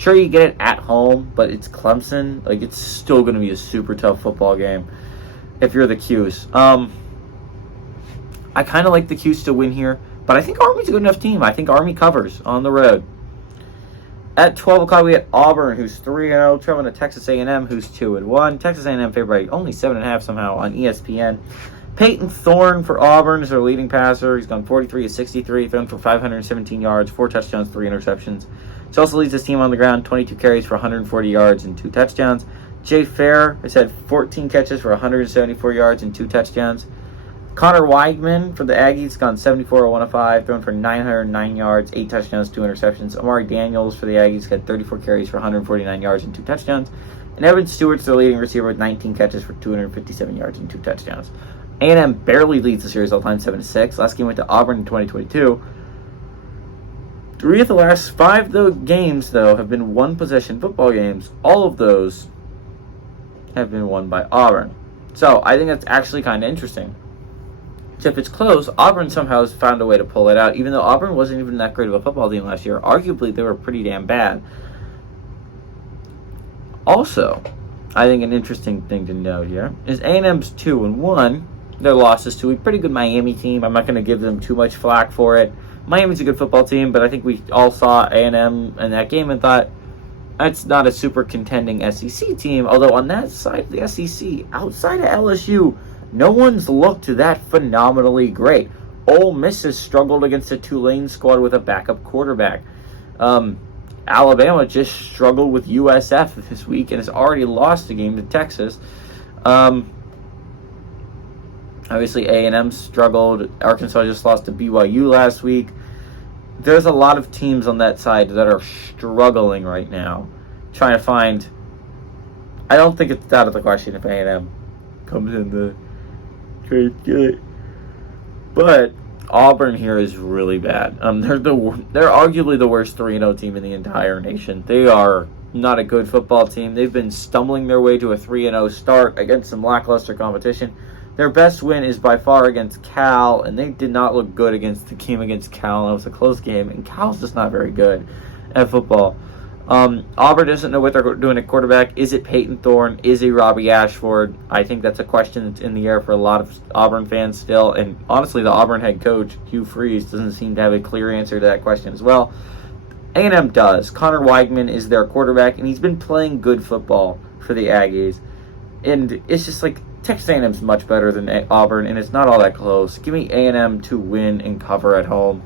Sure, you get it at home, but it's Clemson. Like, it's still going to be a super tough football game if you're the Qs. I kind of like the Qs to win here, but I think Army's a good enough team. I think Army covers on the road. At 12 o'clock, we had Auburn, who's 3-0, traveling to Texas A&M, who's 2-1. Texas A&M favored by only 7.5 somehow on ESPN. Peyton Thorne for Auburn is their leading passer. He's gone 43 of 63, thrown for 517 yards, 4 touchdowns, 3 interceptions. He also leads his team on the ground, 22 carries for 140 yards and 2 touchdowns. Jay Fair has had 14 catches for 174 yards and 2 touchdowns. Connor Weigman for the Aggies gone 74 of 105, thrown for 909 yards, 8 touchdowns, 2 interceptions. Amari Daniels for the Aggies got 34 carries for 149 yards and 2 touchdowns. And Evan Stewart's their leading receiver with 19 catches for 257 yards and 2 touchdowns. A&M barely leads the series all time, 7-6. Last game went to Auburn in 2022. 3 of the last 5 games, though, have been one-possession football games. All of those have been won by Auburn. So I think that's actually kind of interesting. So if it's close, Auburn somehow has found a way to pull it out, even though Auburn wasn't even that great of a football team last year. Arguably, they were pretty damn bad. Also, I think an interesting thing to note here is A&M's 2-1. Their losses to a pretty good Miami team. I'm not going to give them too much flack for it. Miami's a good football team, but I think we all saw A&M in that game and thought, that's not a super contending SEC team. Although on that side of the SEC, outside of LSU, no one's looked that phenomenally great. Ole Miss has struggled against a Tulane squad with a backup quarterback. Alabama just struggled with USF this week and has already lost a game to Texas. Obviously, A&M struggled. Arkansas just lost to BYU last week. There's a lot of teams on that side that are struggling right now, trying to find. I don't think it's out of the question if A&M comes in the trade good. But Auburn here is really bad. They're arguably the worst 3-0 team in the entire nation. They are not a good football team. They've been stumbling their way to a 3-0 start against some lackluster competition. Their best win is by far against Cal, and they did not look good against the game against Cal, and it was a close game, and Cal's just not very good at football. Auburn doesn't know what they're doing at quarterback. Is it Peyton Thorne? Is it Robbie Ashford? I think that's a question that's in the air for a lot of Auburn fans still, and honestly, the Auburn head coach, Hugh Freeze, doesn't seem to have a clear answer to that question as well. A&M does. Connor Weigman is their quarterback, and he's been playing good football for the Aggies, and it's just like, Texas A&M is much better than Auburn, and it's not all that close. Give me A&M to win and cover at home.